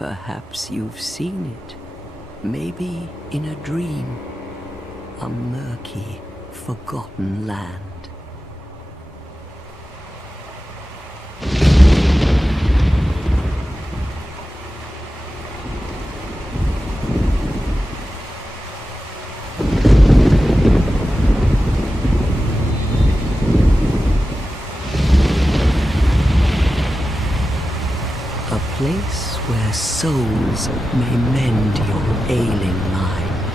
Perhaps you've seen it, maybe in a dream, a murky, forgotten land. A place where souls may mend your ailing mind.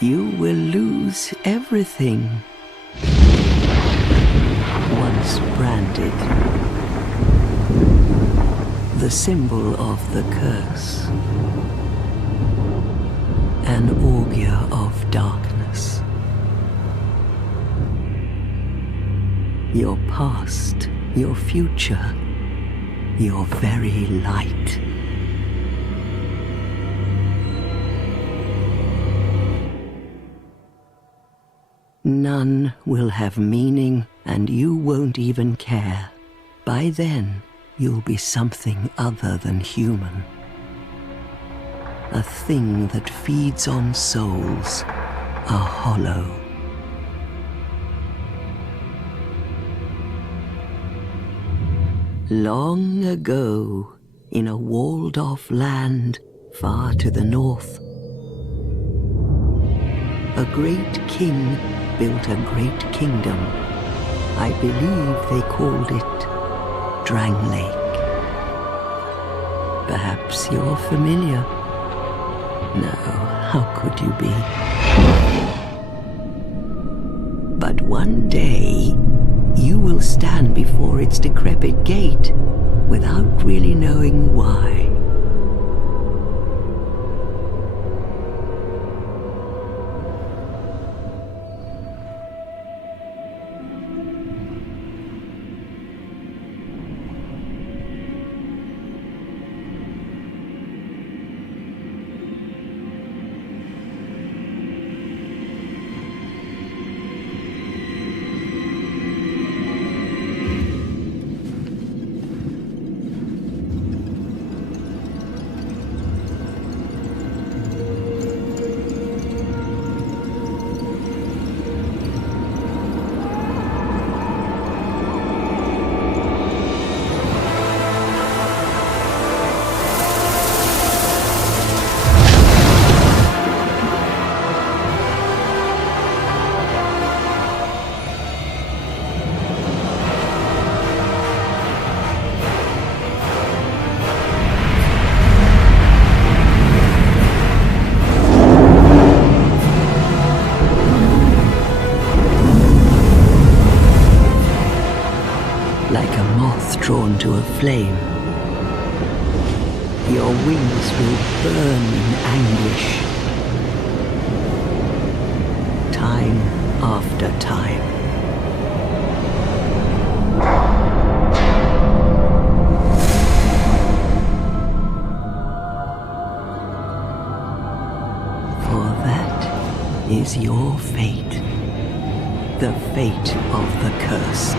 You will lose everything once branded, the symbol of the curse, an augur of darkness. Your past, your future, your very light. None will have meaning, and you won't even care. By then, you'll be something other than human. A thing that feeds on souls, a hollow. Long ago, in a walled-off land far to the north, a great king built a great kingdom. I believe they called it Drang Lake. Perhaps you're familiar. No, how could you be? But one day, you will stand before its decrepit gate without really knowing why. Like a moth drawn to a flame, your wings will burn in anguish, time after time. For that is your fate, the fate of the cursed.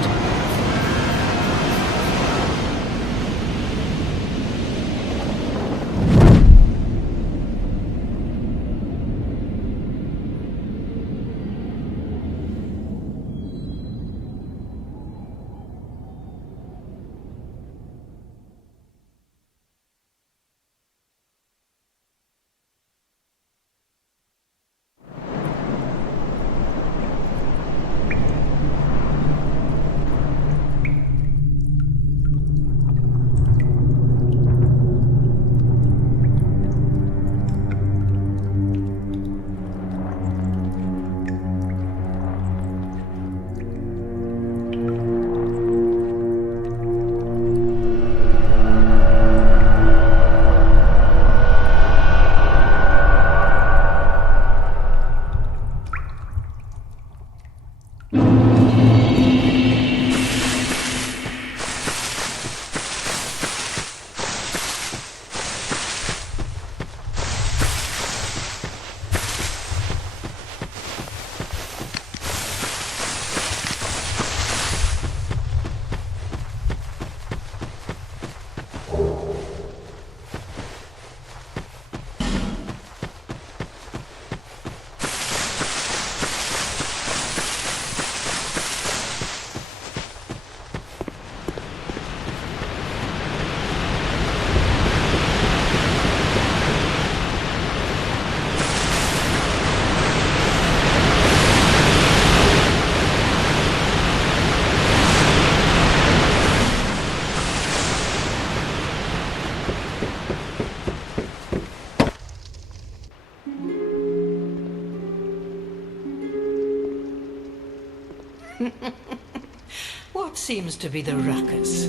What seems to be the ruckus?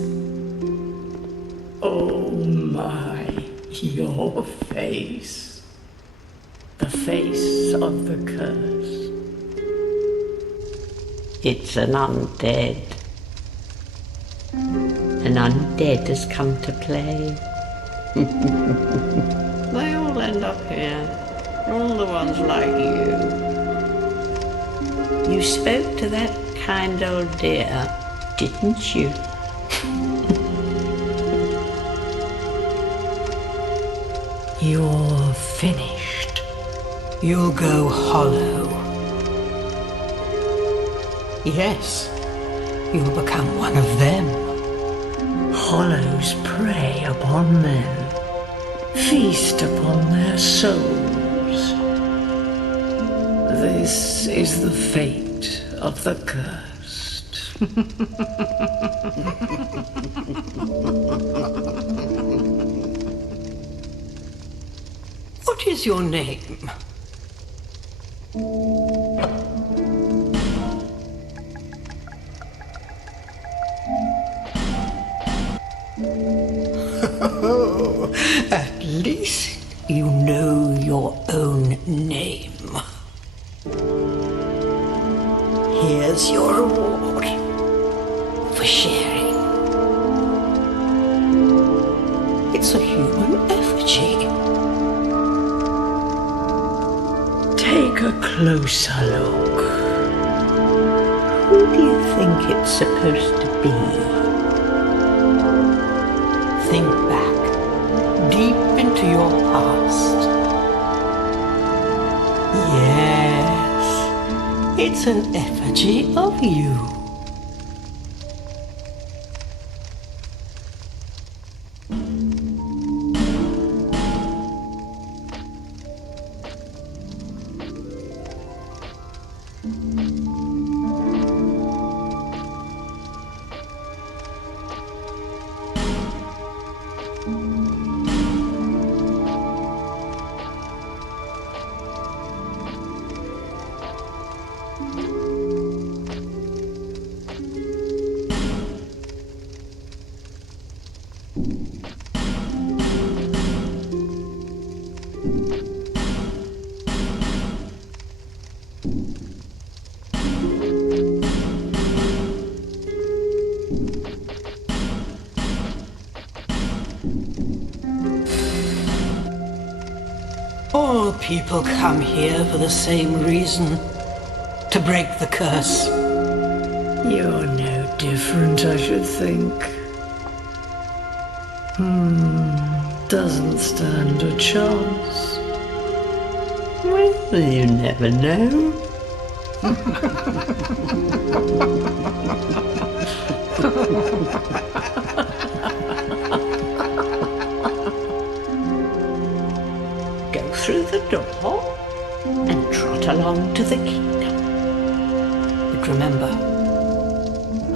Oh my, your face. The face of the curse. It's an undead. An undead has come to play. They all end up here. All the ones like you. You spoke to that kind old dear, didn't you? You're finished. You'll go hollow. Yes, you'll become one of them. Hollows prey upon men, feast upon their souls. This is the fate of the cursed. What is your name? At least you know your own name. Here's your reward for sharing. It's a human effigy. Take a closer look. Who do you think it's supposed to be? Think back, deep into your past. Yes, it's an effigy of you. All people come here for the same reason, to break the curse. You're no different, I should think. Doesn't stand a chance. Well, you never know. Go through the door and trot along to the kingdom. But remember,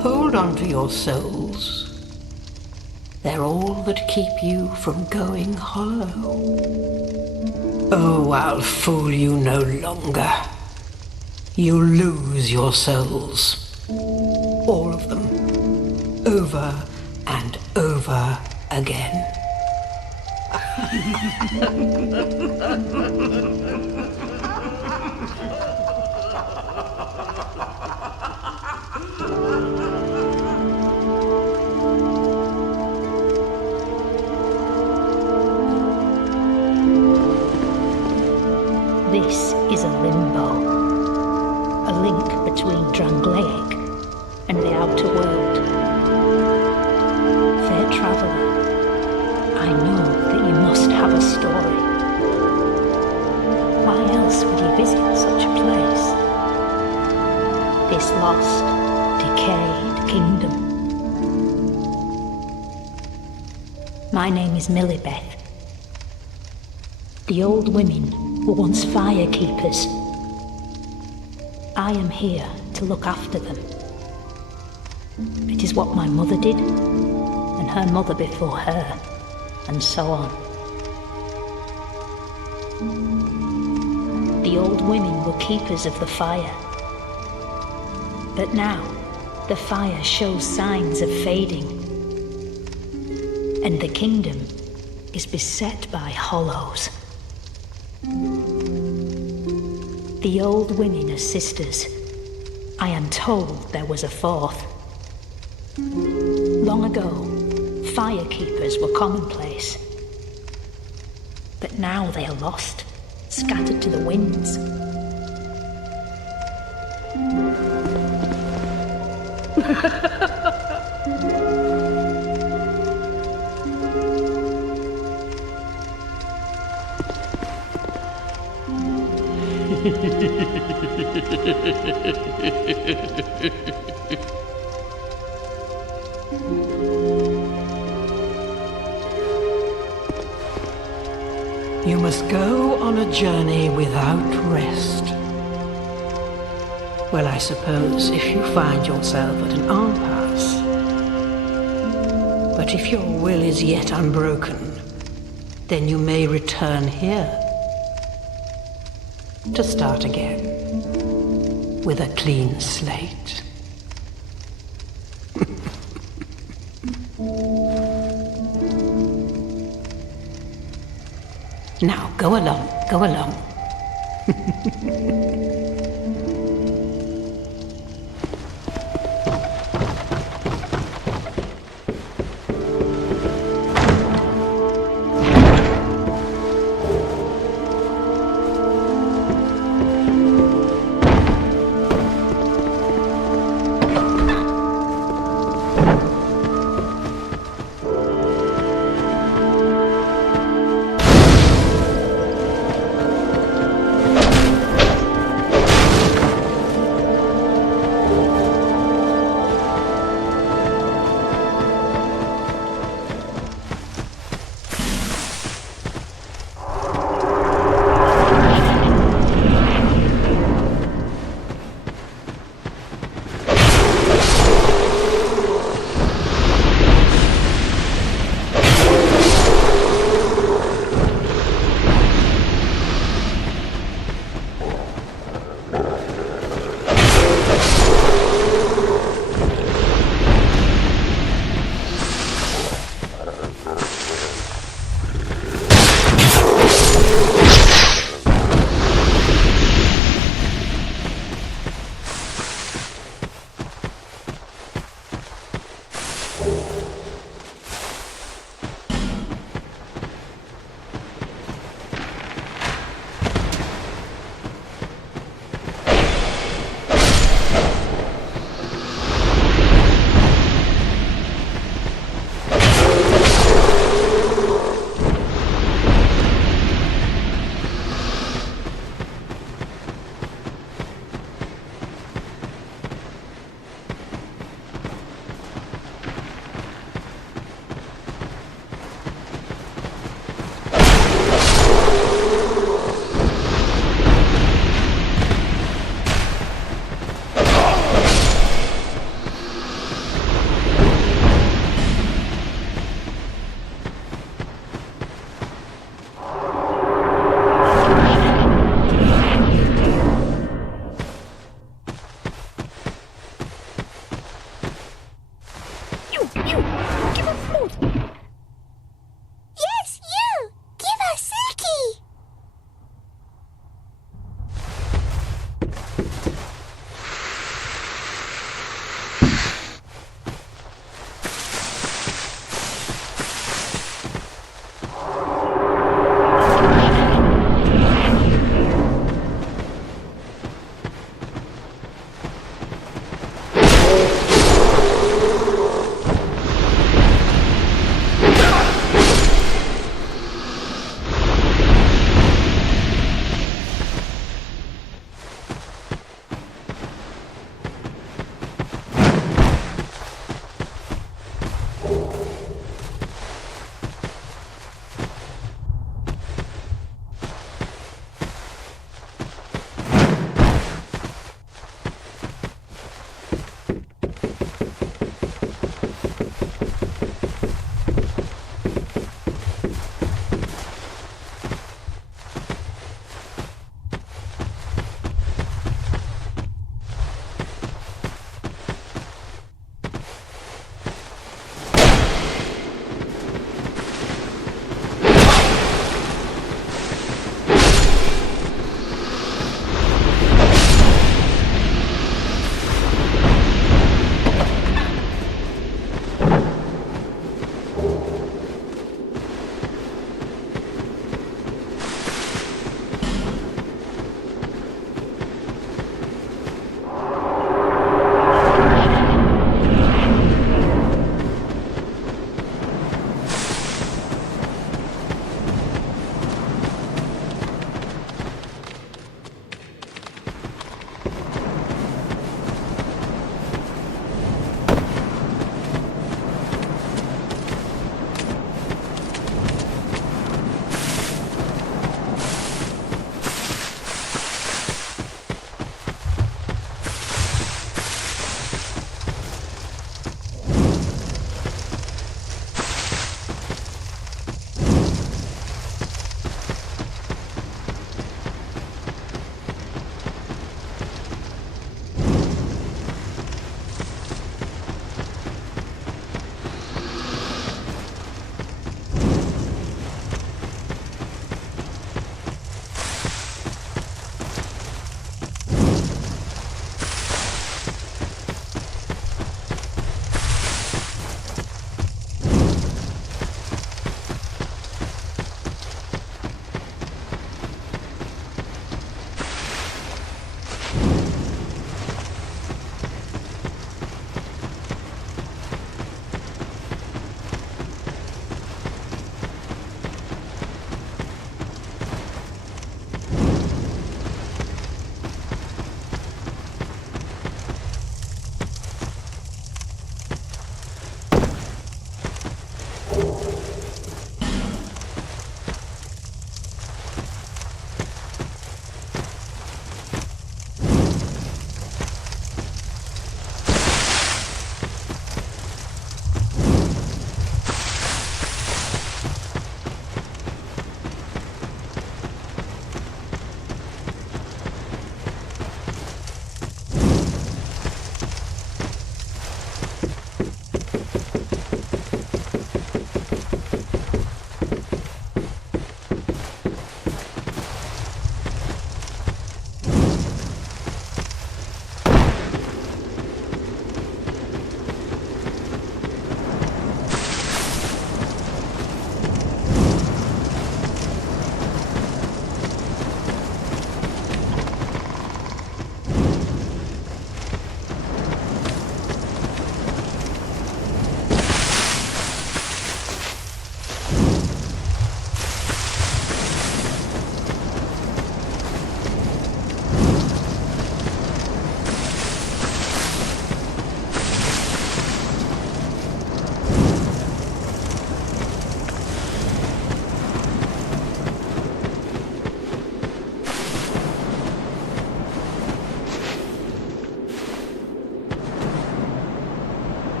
hold on to your souls. They're all that keep you from going hollow. Oh, I'll fool you no longer. You'll lose your souls. All of them. Over and over again. This is a limbo, a link between Drangleic and the outer world. Fair traveller, I know that you must have a story. Why else would you visit such a place? This lost, decayed kingdom. My name is Millibeth. The old women were once fire keepers. I am here to look after them. It is what my mother did, and her mother before her, and so on. The old women were keepers of the fire. But now, the fire shows signs of fading, and the kingdom is beset by hollows. The old women are sisters. I am told there was a fourth. Long ago, firekeepers were commonplace. But now they are lost, scattered to the winds. You must go on a journey without rest. Well, I suppose if you find yourself at an impasse. But if your will is yet unbroken, then you may return here to start again with a clean slate. Now, go along, go along.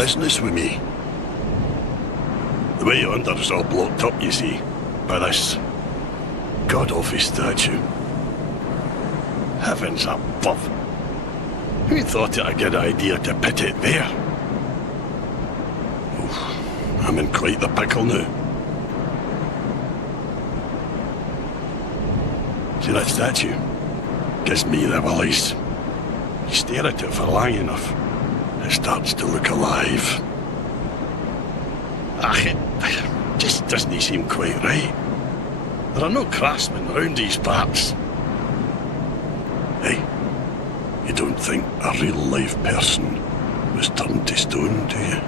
business with me. The way yonder is all blocked up, you see, by this god-awful statue. Heavens above! Who thought it a good idea to put it there? Oof, I'm in quite the pickle now. See that statue? Gives me the willies. You stare at it for long enough, it starts to look alive. It just doesn't seem quite right. There are no craftsmen round these parts. Hey, you don't think a real-life person was turned to stone, do you?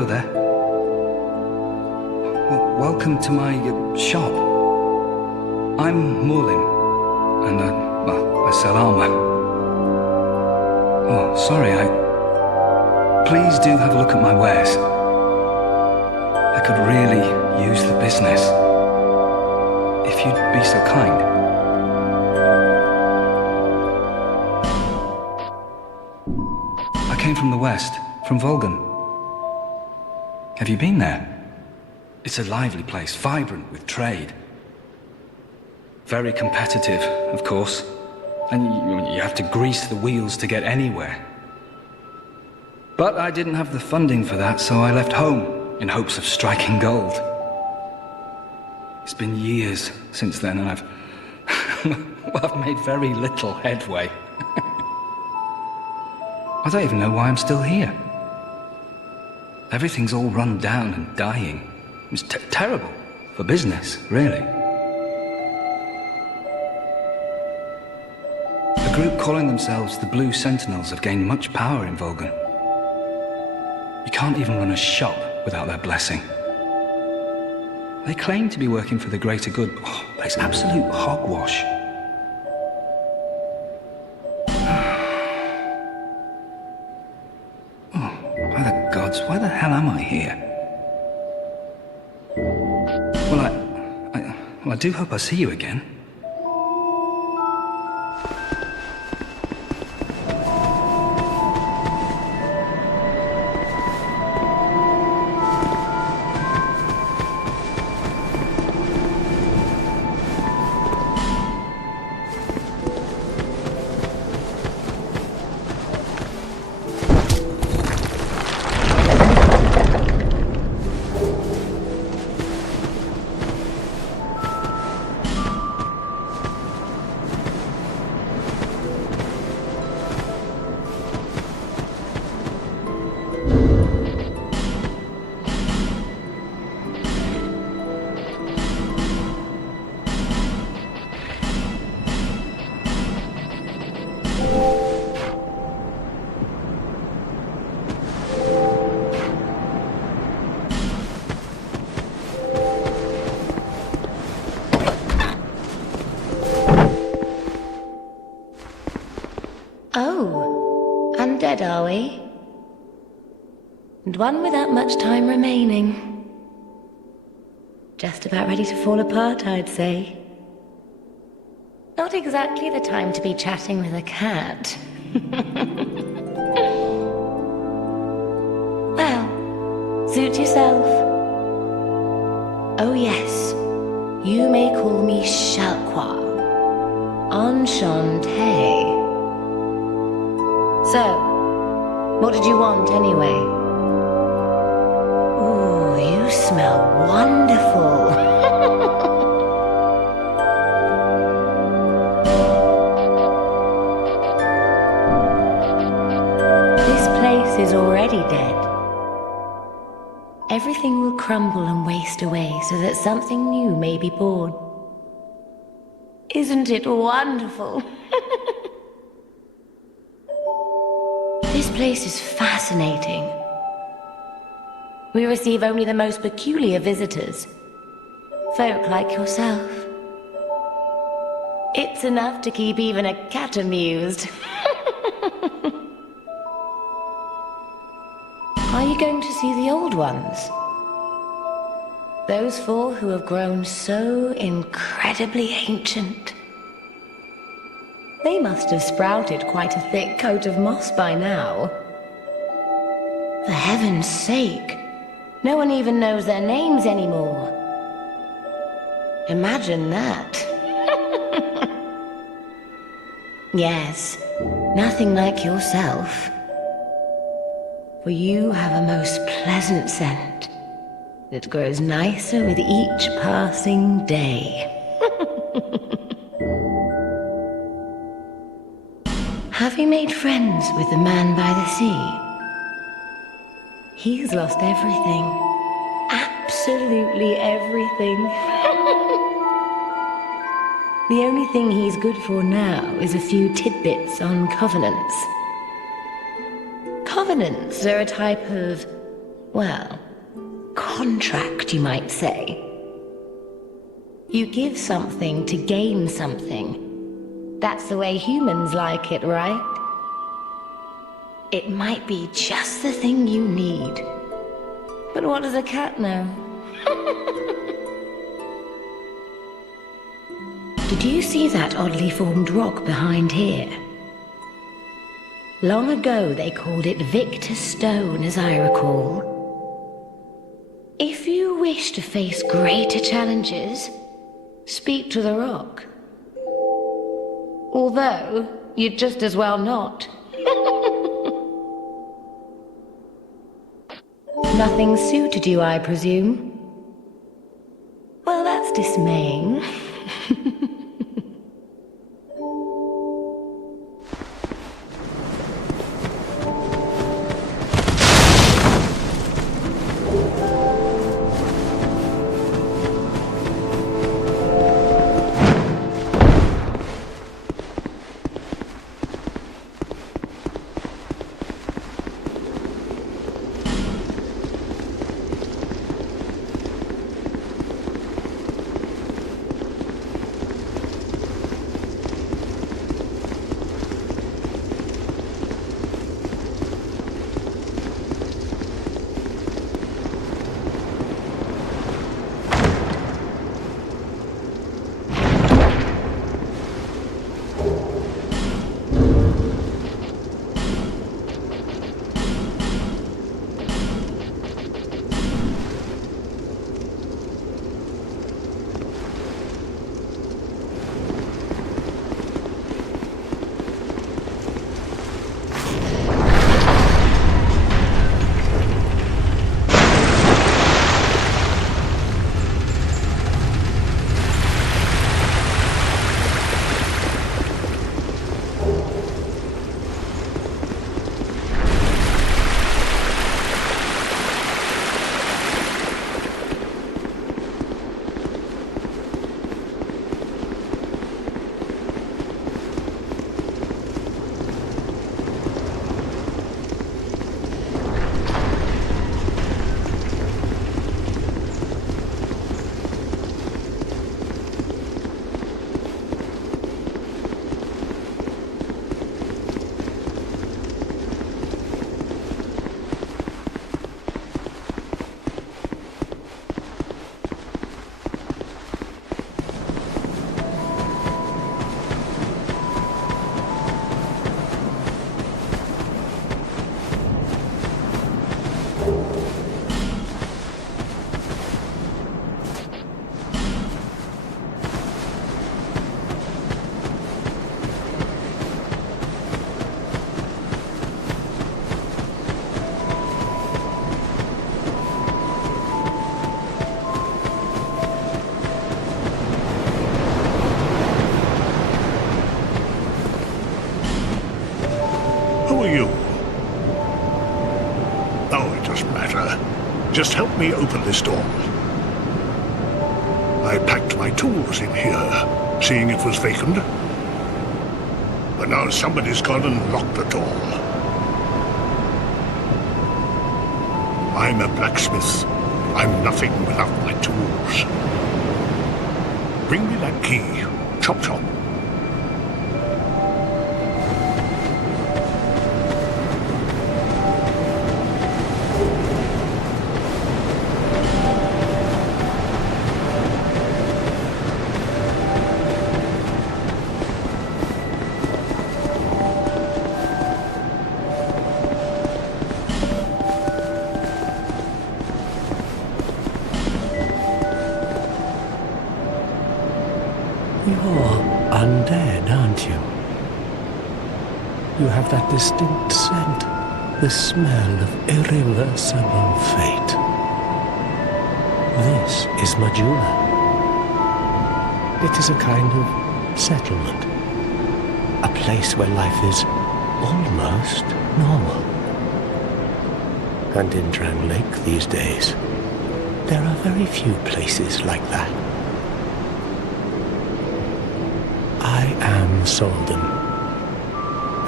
hello there. Welcome to my shop. I'm Morlin, and I sell armor. Oh, sorry, Please do have a look at my wares. I could really use the business. If you'd be so kind. I came from the west, from Volgan. Have you been there? It's a lively place, vibrant with trade. Very competitive, of course. And you have to grease the wheels to get anywhere. But I didn't have the funding for that, so I left home in hopes of striking gold. It's been years since then, and I've made very little headway. I don't even know why I'm still here. Everything's all run down and dying. It's terrible for business, really. A group calling themselves the Blue Sentinels have gained much power in Volgan. You can't even run a shop without their blessing. They claim to be working for the greater good, but it's absolute hogwash. Oh, by the gods, why the hell am I here? Well, I do hope I see you again. Oh, undead are we? And one without much time remaining. Just about ready to fall apart, I'd say. Not exactly the time to be chatting with a cat. Well, suit yourself. Oh yes, you may call me Shalqua. Enchanté. So, what did you want anyway? Ooh, you smell wonderful. This place is already dead. Everything will crumble and waste away so that something new may be born. Isn't it wonderful? This place is fascinating. We receive only the most peculiar visitors. Folk like yourself. It's enough to keep even a cat amused. Are you going to see the old ones? Those four who have grown so incredibly ancient. They must have sprouted quite a thick coat of moss by now. For heaven's sake, no one even knows their names anymore. Imagine that. Yes, nothing like yourself. For you have a most pleasant scent that grows nicer with each passing day. Have you made friends with the man by the sea? He's lost everything. Absolutely everything. The only thing he's good for now is a few tidbits on covenants. Covenants are a type of well, contract, you might say. You give something to gain something. That's the way humans like it, right? It might be just the thing you need. But what does a cat know? Did you see that oddly formed rock behind here? Long ago they called it Victor's Stone, as I recall. If you wish to face greater challenges, speak to the rock. Although, you'd just as well not. Nothing suited you, I presume? Well, that's dismaying. Who are you? Oh, it doesn't matter. Just help me open this door. I packed my tools in here, seeing it was vacant. But now somebody's gone and locked the door. I'm a blacksmith. I'm nothing without my tools. Bring me that key. Chop chop. You're undead, aren't you? You have that distinct scent, the smell of irreversible fate. This is Majula. It is a kind of settlement, a place where life is almost normal. And in Dran Lake these days, there are very few places like that. I am Solden,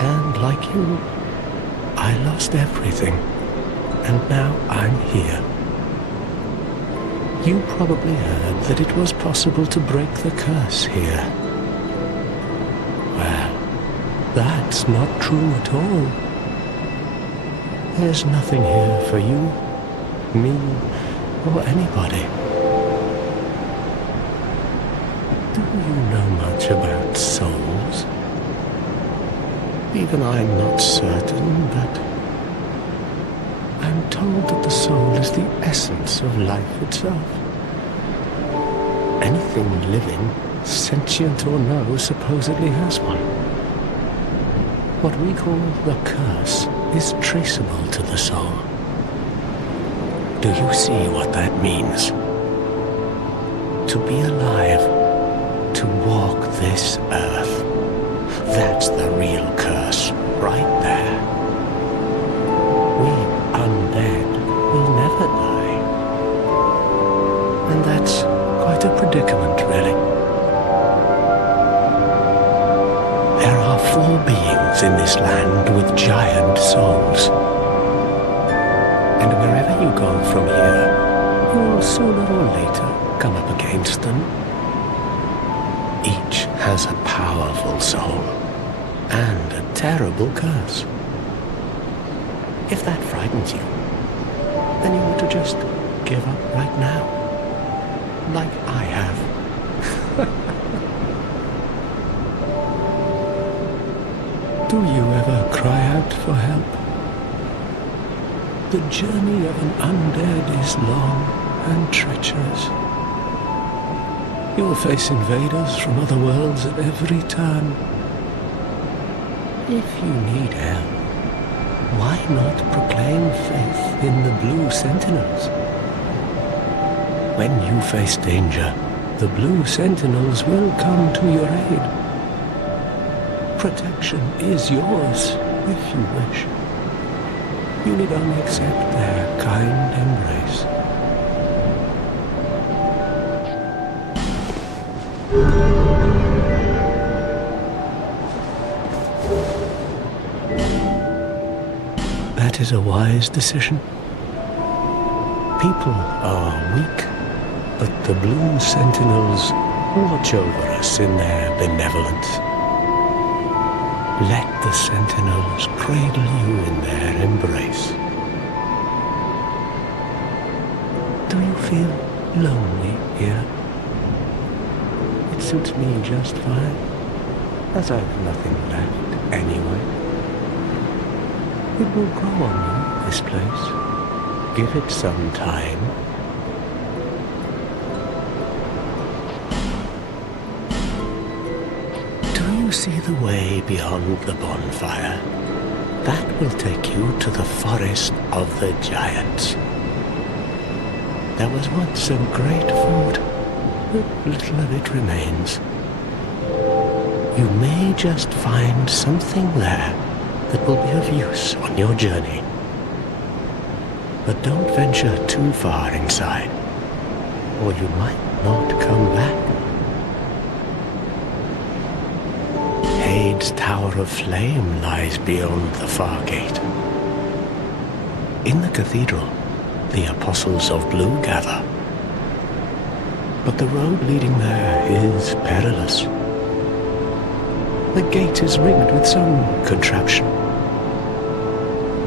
and like you, I lost everything. And now I'm here. You probably heard that it was possible to break the curse here. Well, that's not true at all. There's nothing here for you, me, or anybody. Do you know much about souls? Even I'm not certain, but I'm told that the soul is the essence of life itself. Anything living, sentient or no, supposedly has one. What we call the curse is traceable to the soul. Do you see what that means? To be alive, to walk this earth. That's the real curse, right there. We undead will never die. And that's quite a predicament, really. There are 4 beings in this land with giant souls. And wherever you go from here, you'll sooner or later come up against them. Each has a powerful soul and a terrible curse. If that frightens you, then you ought to just give up right now, like I have. Do you ever cry out for help? The journey of an undead is long and treacherous. You'll face invaders from other worlds at every turn. If you need help, why not proclaim faith in the Blue Sentinels? When you face danger, the Blue Sentinels will come to your aid. Protection is yours, if you wish. You need only accept their kind embrace. That is a wise decision. People are weak, but the Blue Sentinels watch over us in their benevolence. Let the Sentinels cradle you in their embrace. Do you feel lonely here? It suits me just fine, as I've nothing left anyway. It will grow on you, this place. Give it some time. Do you see the way beyond the bonfire? That will take you to the forest of the giants. There was once a great fort, but little of it remains. You may just find something there that will be of use on your journey. But don't venture too far inside, or you might not come back. Hade's Tower of Flame lies beyond the far gate. In the cathedral, the Apostles of Blue gather. But the road leading there is perilous. The gate is rigged with some contraption.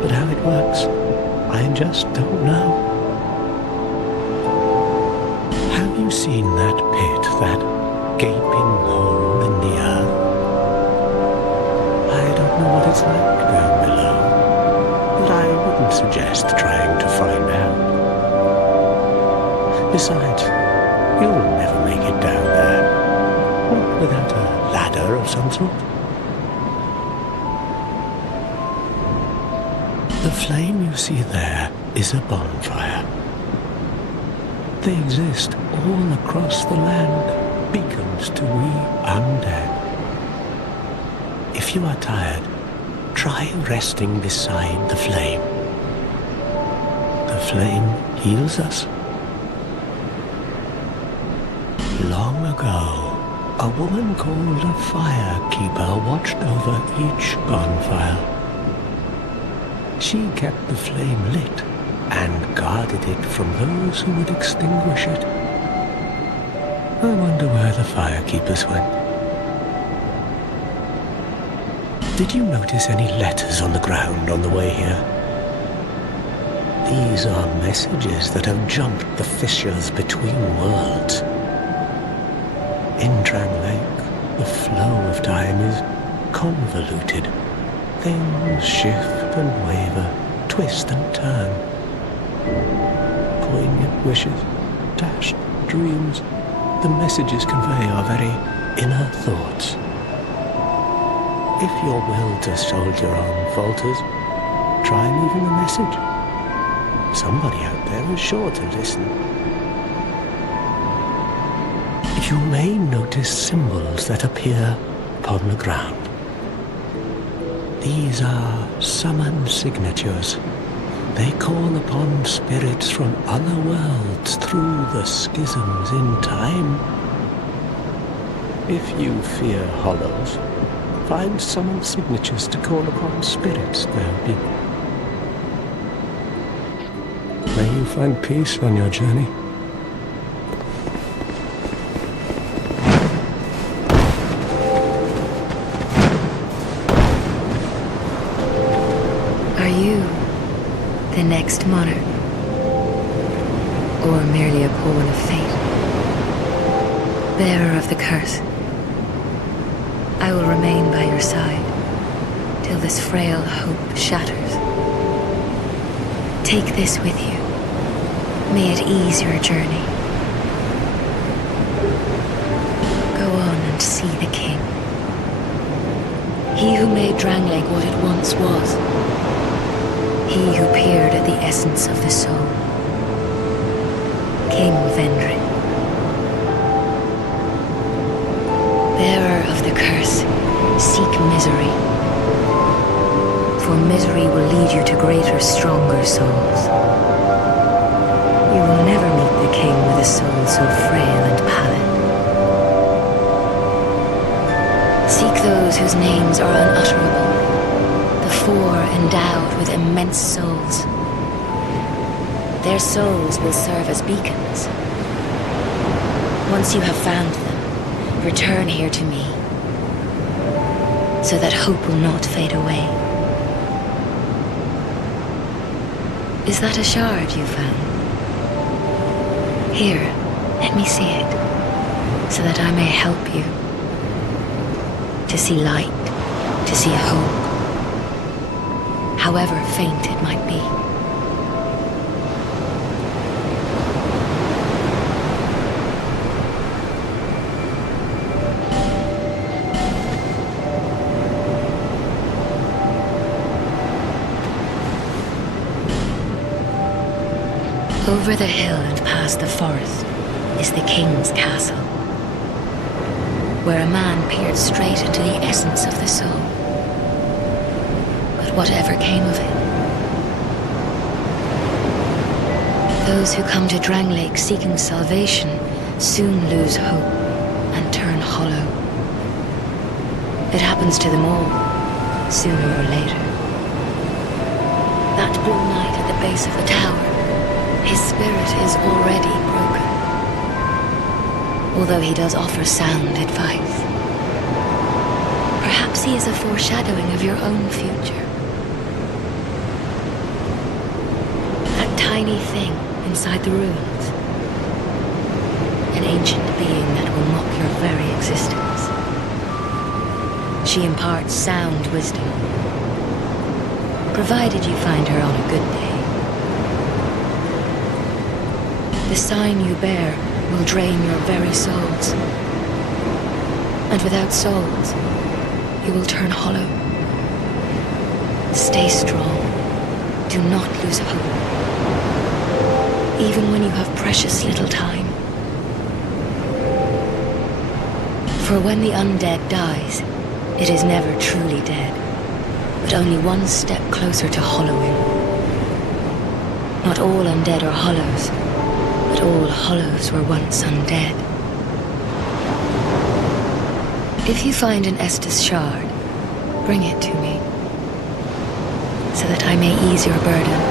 But how it works, I just don't know. Have you seen that pit, that gaping hole in the earth? I don't know what it's like down below, but I wouldn't suggest trying to find out. Besides, you'll never make it down there, not without a ladder of some sort. The flame you see there is a bonfire. They exist all across the land, beacons to we undead. If you are tired, try resting beside the flame. The flame heals us. Long ago, a woman called a firekeeper watched over each bonfire. She kept the flame lit and guarded it from those who would extinguish it. I wonder where the firekeepers went. Did you notice any letters on the ground on the way here? These are messages that have jumped the fissures between worlds. In Drang Lake, the flow of time is convoluted. Things shift and waver, twist and turn. Poignant wishes, dashed dreams, the messages convey our very inner thoughts. If your will to soldier on falters, try leaving a message. Somebody out there is sure to listen. You may notice symbols that appear upon the ground. These are summon signatures. They call upon spirits from other worlds through the schisms in time. If you fear hollows, find summon signatures to call upon spirits there be. May you find peace on your journey. Are you the next monarch? Or merely a pawn of fate? Bearer of the curse, I will remain by your side till this frail hope shatters. Take this with you. May it ease your journey. Go on and see the king. He who made Drang Lake what it once was. He who peered at the essence of the soul. King Vendrick. Bearer of the curse, seek misery. For misery will lead you to greater, stronger souls. You will never meet the king with a soul so frail and pallid. Seek those whose names are unutterable, the four endowed with immense souls. Their souls will serve as beacons. Once you have found them, return here to me, so that hope will not fade away. Is that a shard you found? Here, let me see it, so that I may help you. To see light, to see hope, however faint it might be. Over the hill and past the forest is the king's castle, where a man peered straight into the essence of the soul. But whatever came of it? Those who come to Drang Lake seeking salvation soon lose hope and turn hollow. It happens to them all, sooner or later. That blue knight at the base of the tower, his spirit is already broken, although he does offer sound advice. Perhaps he is a foreshadowing of your own future. That tiny thing inside the ruins, an ancient being that will mock your very existence. She imparts sound wisdom, provided you find her on a good day. The sign you bear will drain your very souls. And without souls, you will turn hollow. Stay strong. Do not lose hope. Even when you have precious little time. For when the undead dies, it is never truly dead, but only one step closer to hollowing. Not all undead are hollows, but all hollows were once undead. If you find an Estus shard, bring it to me, so that I may ease your burden.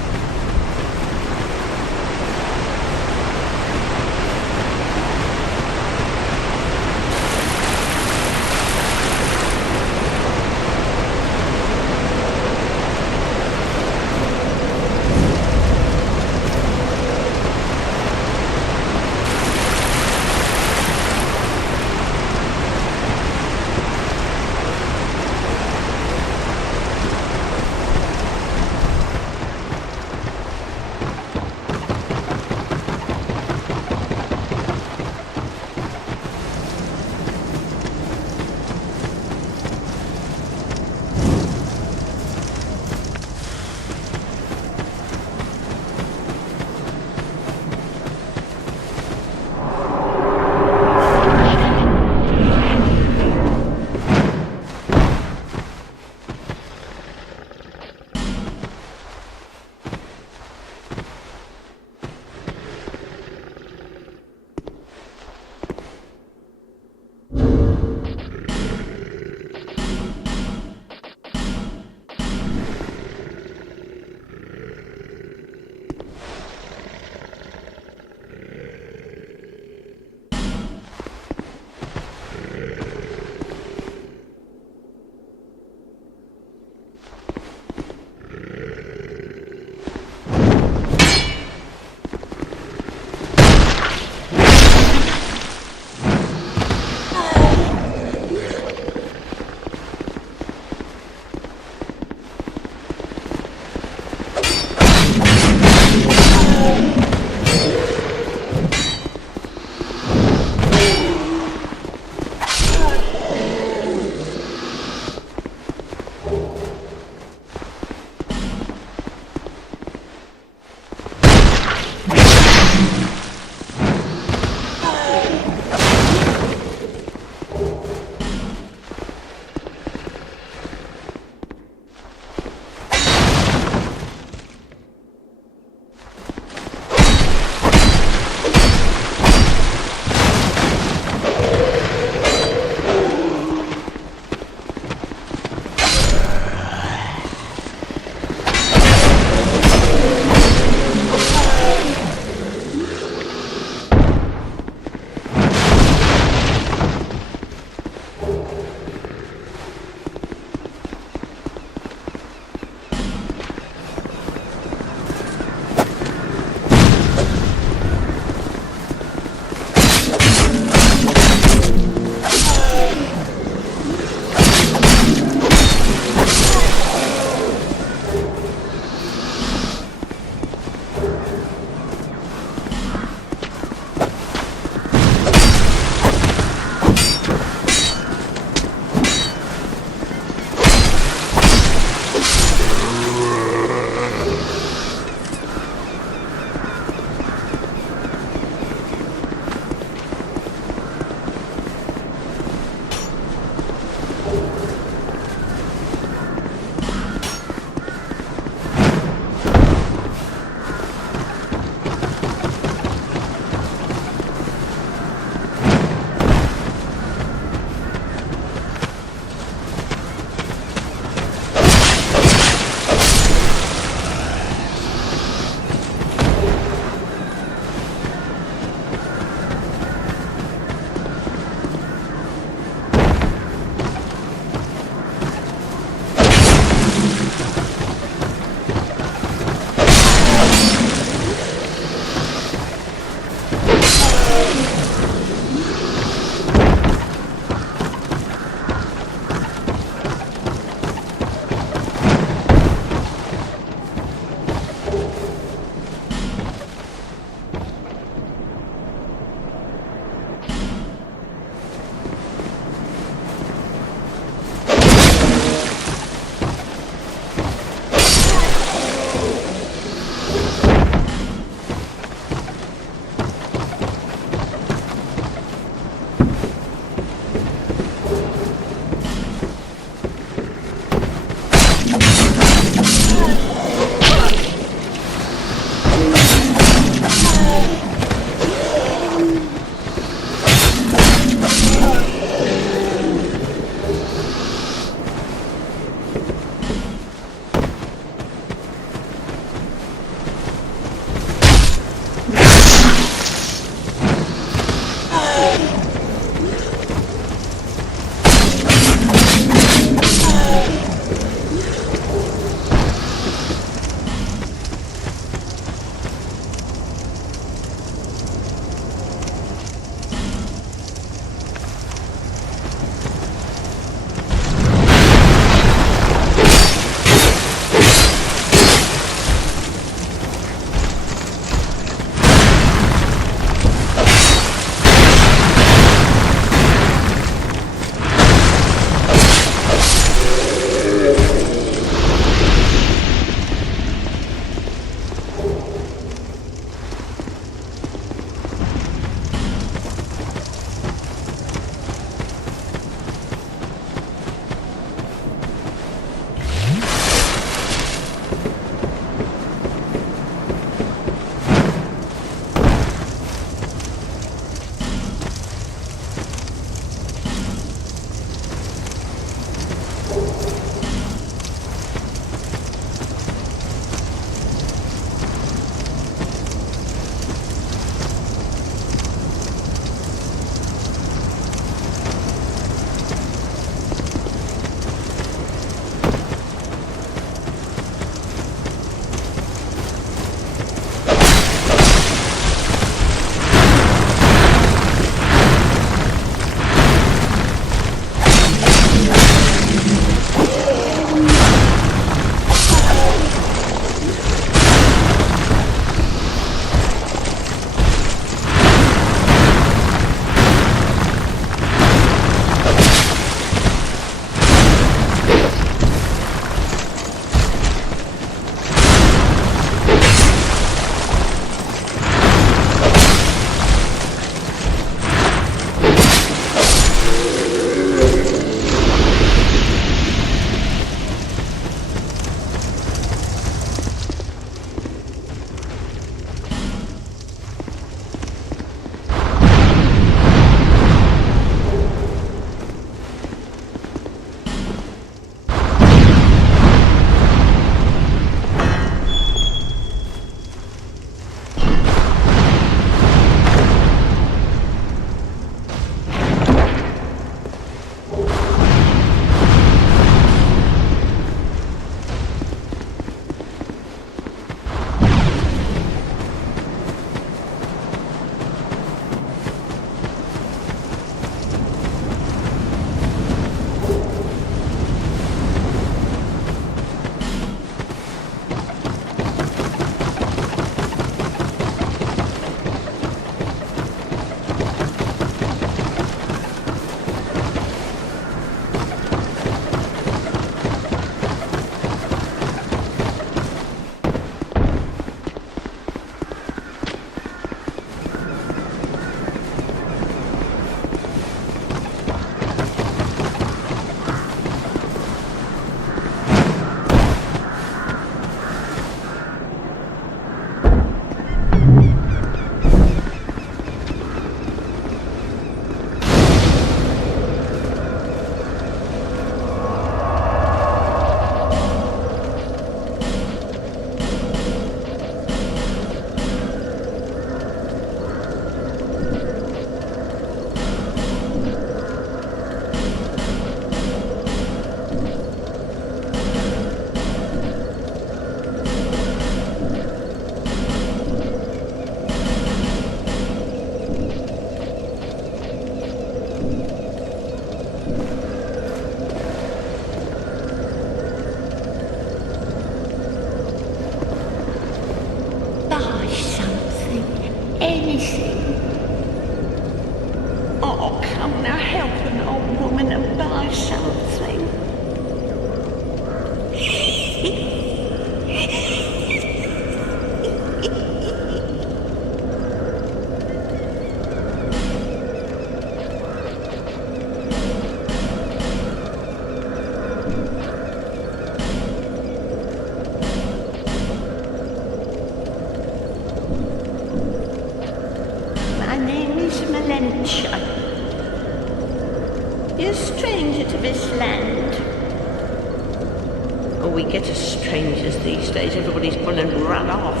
we get as strangers these days, everybody's gone and run off.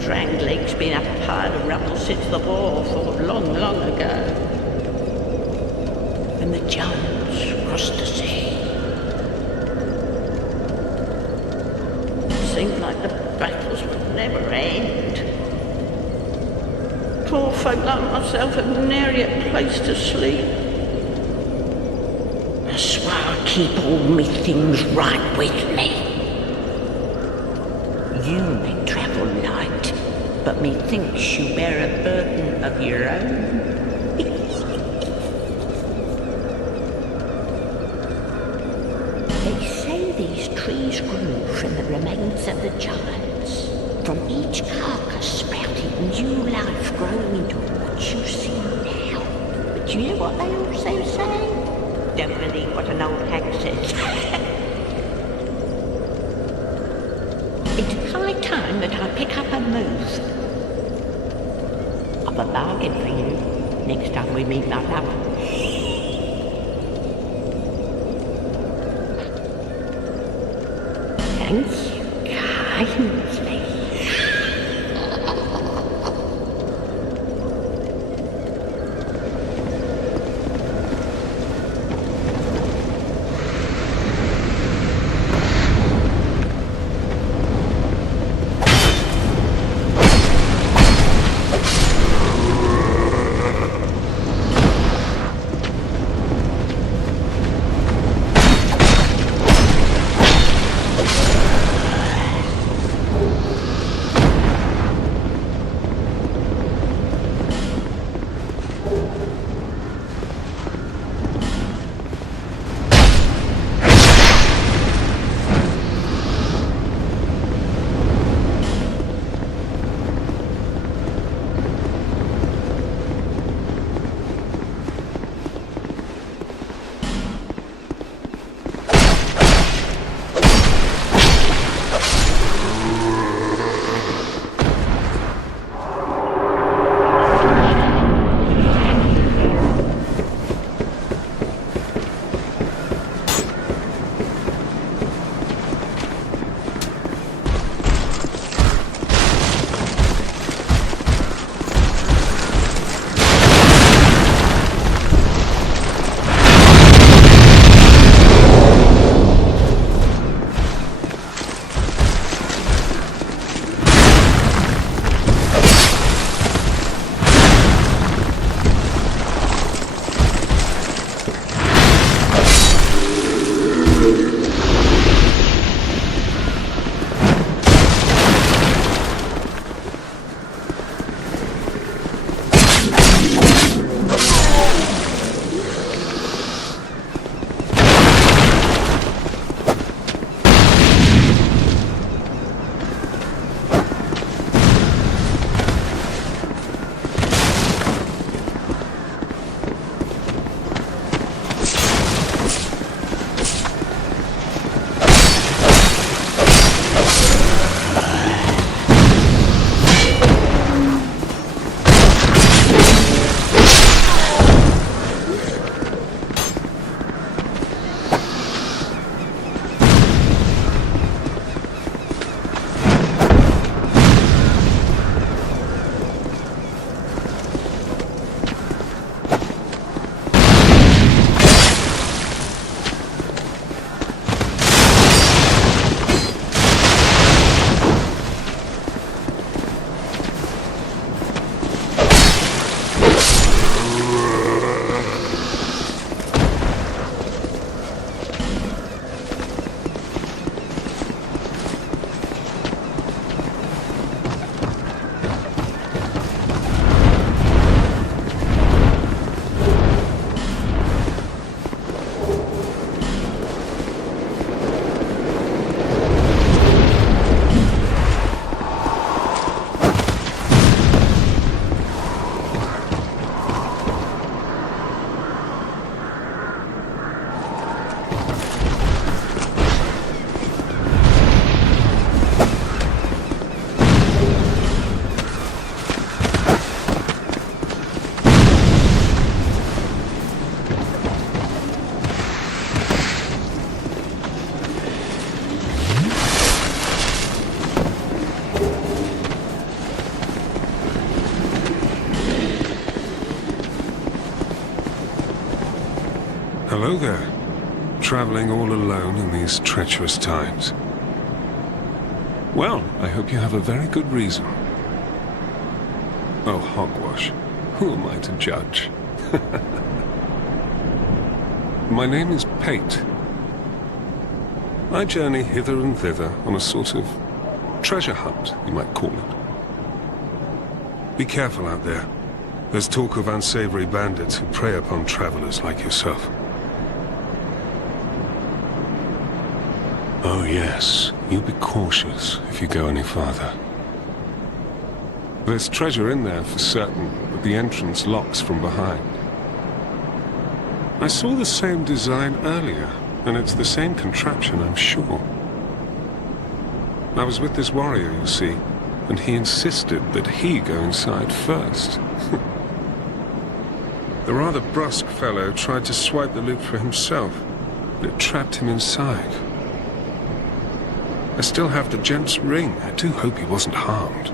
Dranglake's been a pile of rubble since the war fought long, long ago. When the giants crossed the sea. It seemed like the battles would never end. Poor folk like myself have nary a place to sleep. That's why I keep all me things right with me. You may travel light, but methinks you bear a burden of your own. They say these trees grew from the remains of the giants. From each carcass sprouted new life growing into what you see now. But you know what they also say? Don't believe what an old hag says. It's high time that I pick up a move. I've a bargain for you next time we meet, my love. Thank you kindly. Hello there. Traveling all alone in these treacherous times. Well, I hope you have a very good reason. Oh, hogwash. Who am I to judge? My name is Pate. I journey hither and thither on a sort of treasure hunt, you might call it. Be careful out there. There's talk of unsavory bandits who prey upon travelers like yourself. Oh yes, you be cautious if you go any farther. There's treasure in there for certain, but the entrance locks from behind. I saw the same design earlier, and it's the same contraption, I'm sure. I was with this warrior, you see, and he insisted that he go inside first. The rather brusque fellow tried to swipe the loot for himself, but it trapped him inside. I still have the gent's ring. I do hope he wasn't harmed.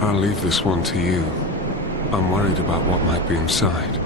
I'll leave this one to you. I'm worried about what might be inside.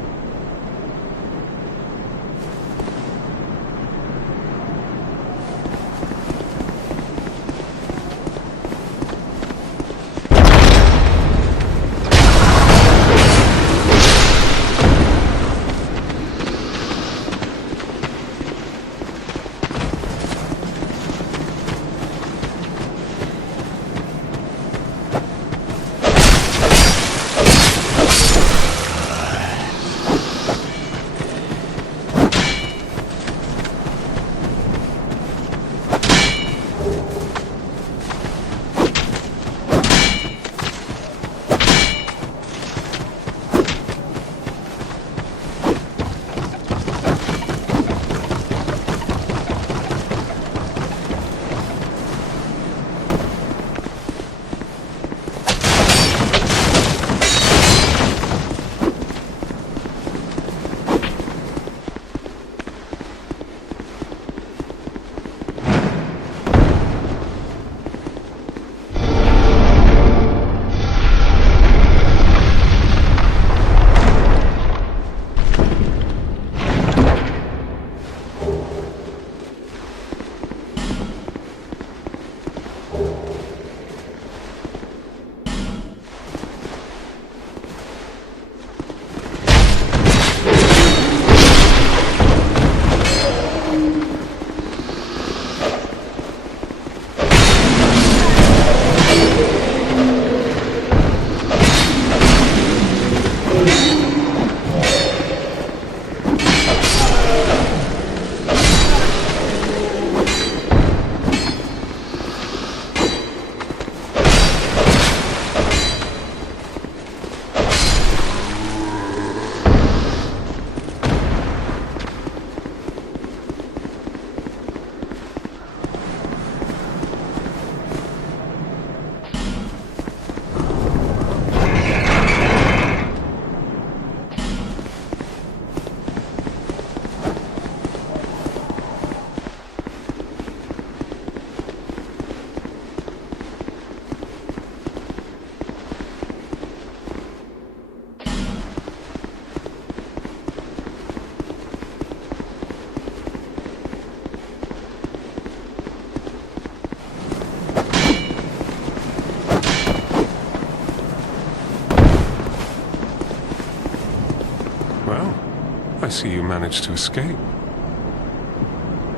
I see you managed to escape.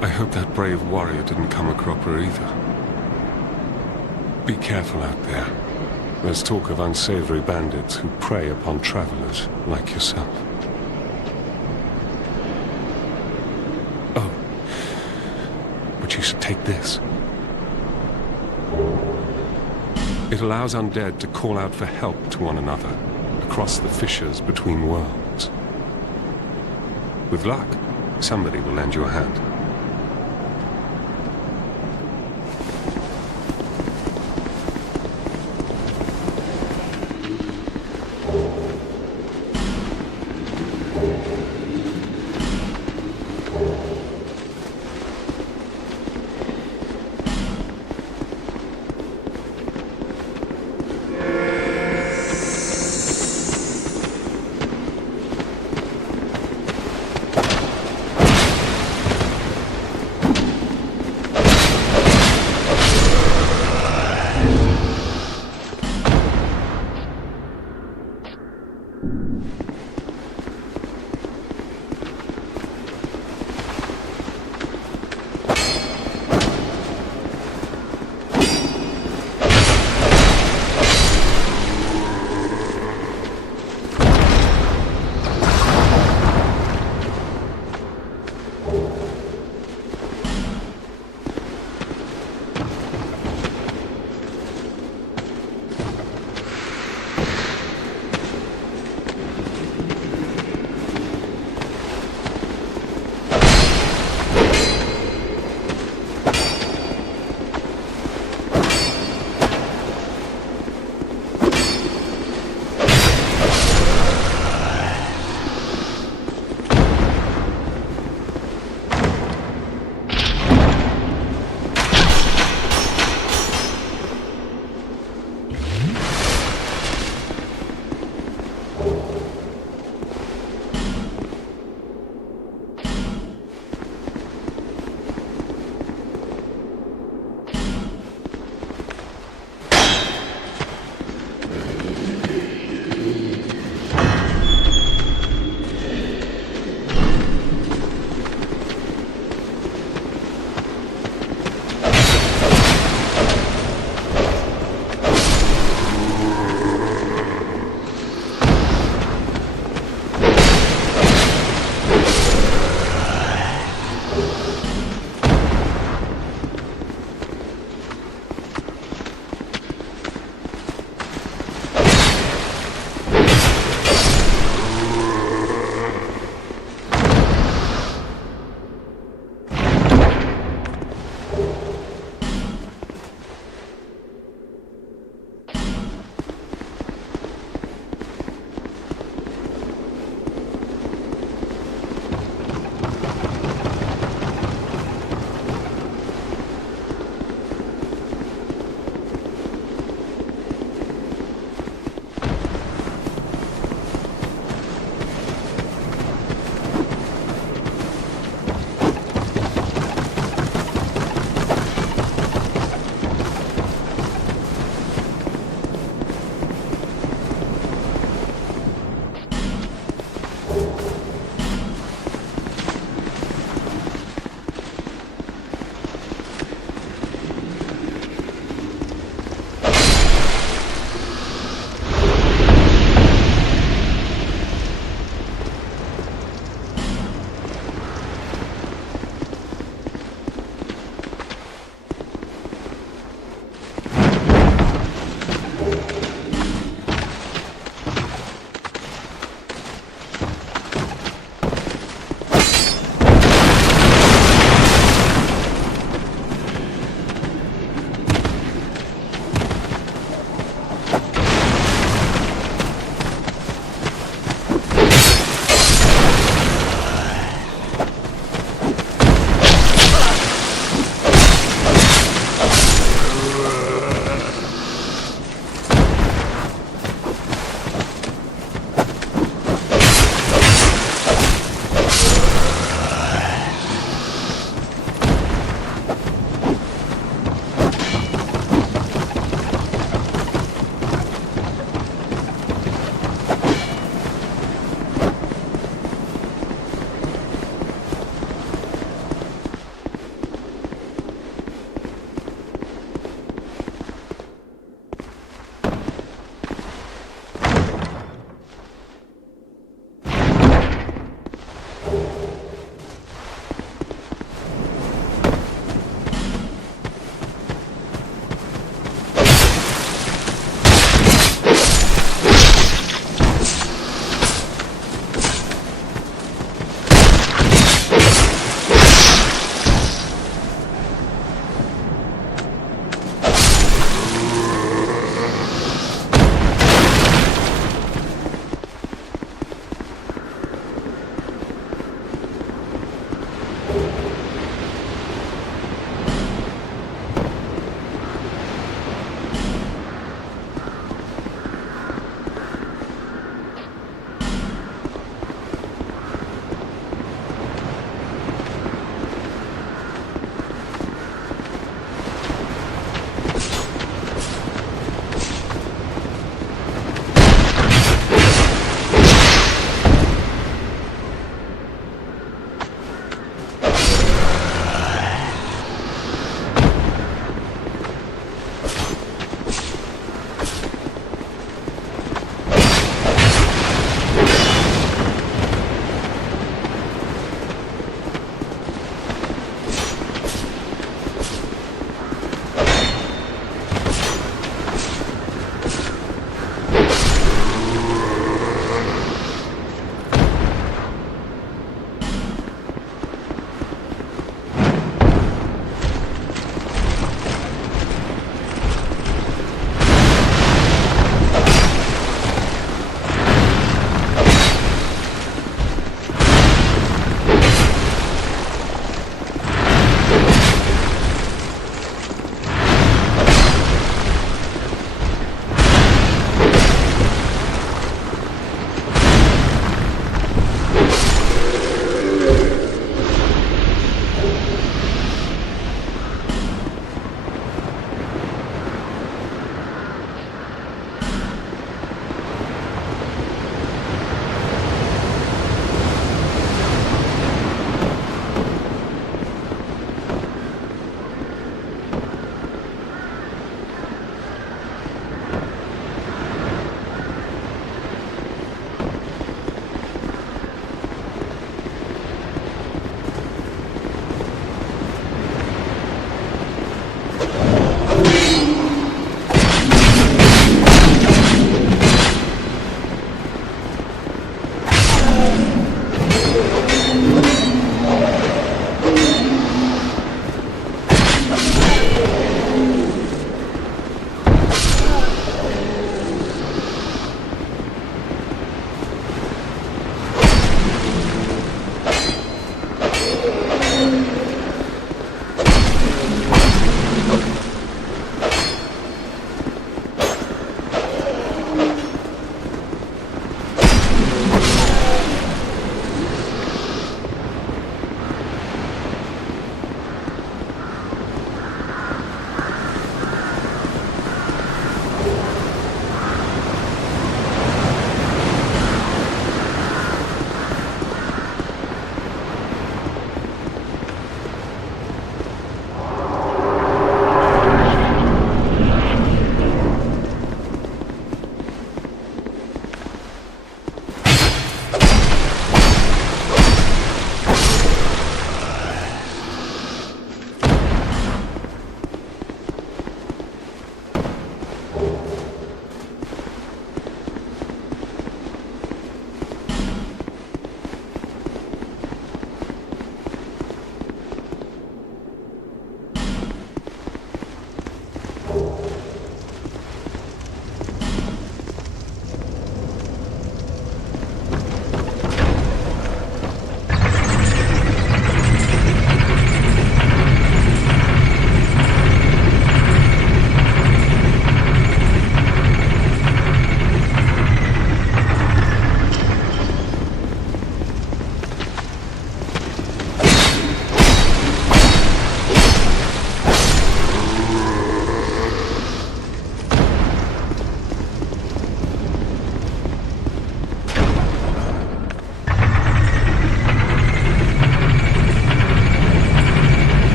I hope that brave warrior didn't come a cropper either. Be careful out there. There's talk of unsavory bandits who prey upon travelers like yourself. Oh, but you should take this. It allows undead to call out for help to one another across the fissures between worlds. With luck, somebody will lend you a hand.